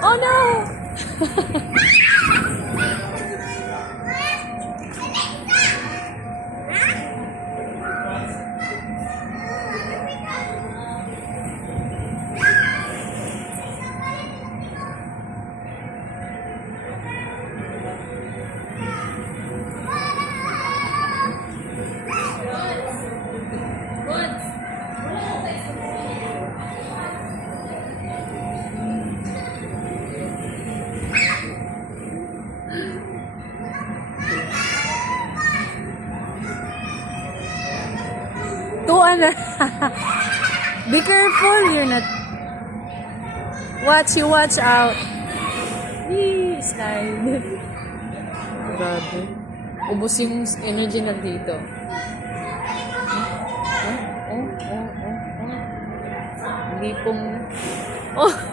Oh no! Tuan na. Be careful, you're not. Watch, you watch out. Yee, slide. Grabe. Ubus yung energy na dito. Oh. Hindi pong... Oh!